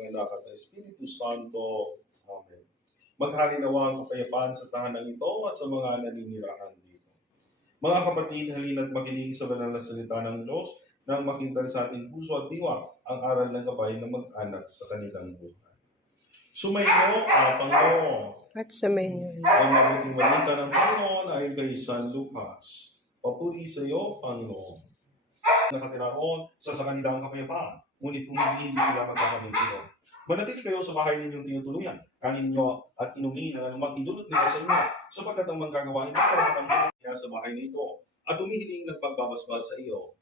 ng Anak at ng Espiritu Santo. Amen. Maghari nawa ang kapayapaan sa tahanan ito at sa mga naninirahan dito. Mga kapatid, halina't makinig sa banal na salita ng Diyos nang makintan sa ating puso at diwa ang aral ng gabay na mag-anak sa kanilang buhay. Sumayo, Panginoon. At sumayo. Ang mabuting balita ng Panginoon ayon kay San Lucas. Papuri sa iyo, Panginoon. Nakatira roon sa kanilang kapayapaan, ngunit kung hindi sila magkakamitiyo. Manatili kayo sa bahay ninyong tinutuluyan, kanin ninyo at inumin ang anumang idulot nila sa inyo, sapagkat ang manggagawa ito ay katanggihan niya sa bahay nito, at humihiling nagpagbabasbas sa iyo,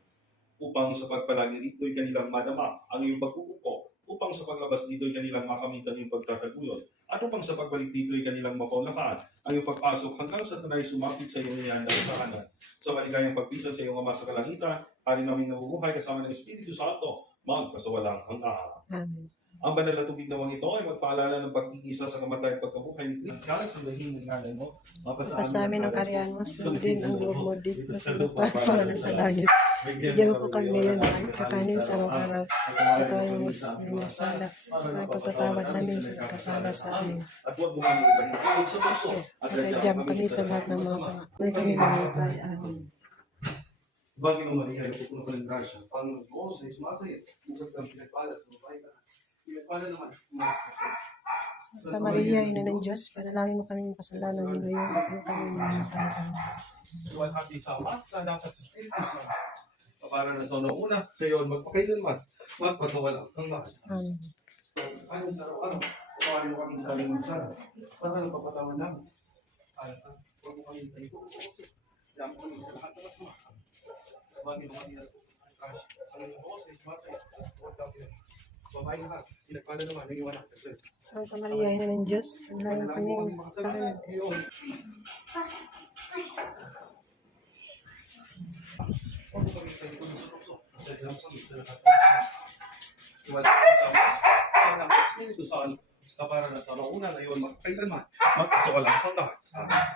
upang sa pagpalagi dito'y kanilang madama ang iyong pagkukuko, upang sa paglabas dito'y kanilang makamit ang iyong pagtataguyod, at upang sa pagbalik dito'y kanilang mapaulakaan ang iyong pagpasok hanggang sa tunay sumapit sa iyong niyan ng tahanan. Sa maligayang pagpisan sa iyong Ama sa kalangitan, hari namin nabubuhay kasama ng Espiritu Santo, magpasawalang hanggan. Amen. Ang banal na tubig nawang ito ay magpaalala ng pagkikisa sa kamatay at pagkabuhay ni Kristo. Kaya sa lahing ng ngalan mo, Sa amin ang karyan mo, sundin ang loob mo dito sa lupa para na sa langit. Bigyan mo po kami ngayon ng aming kakanin sa araw-araw. Ito ay masala para pagpatawad namin sa kasala sa amin. At huwag mo kami ibahin sa puso. At sadya mo kami sa lahat ng mga sama. May kami mamatay. Amen. Bagay ng Maria, ito po ng grasya. Panginoon Diyos ay sumasaya. Ugat kang pinagpala sa babae ka. Pinagpala naman. Santa Maria, Ina ng Diyos, panalangin mo kami ng kasalanan ng ngayon at mo kami mamatay. Suwan hati sa Ama, sa Anak at sa Espiritu Santo. Para na sa una, ngayon magpakailanman, magpatawalang hanggan. Amen. Anong sa araw-araw, patawarin mo kami sa aling magsara. Para ng papatawan namin. Huwag mo kami tayo. Kaya mo kami sa lahat ng masama. Sa bagay ng Maria, ang Diyos ay sumasaya. Huwag kang babae lahat. Pinagpala naman ng iwanan. Santa Maria, Ina ng Diyos, panalangin mo kami sa akin. Espiritu Santo, kapara na sa una ngayon, magkailanman, magpasawalang hanggan. Amen.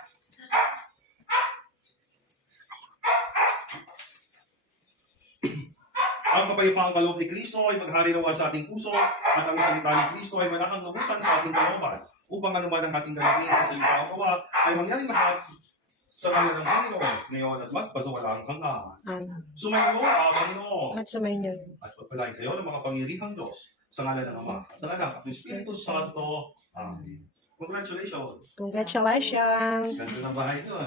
Ang kapayapaang kaloob ni Kristo ay maghari nawa sa ating puso at ang salita ni Kristo ay manakang lubusan sa ating kalooban upang anuman ang ating gagawin sa salita ang gawa ay mangyari lahat sa ngalan ng Panginoon ngayon at magpasawalang hanggan. Amen. Sumayo, Panginoon. At sumayo. At pagpalain kayo ng mga pangyarihang Diyos sa ngalan ng Ama, at ng Anak, at ng Espiritu Santo. Amen. Congratulations! Congratulations! Ganda ng bahay nyo,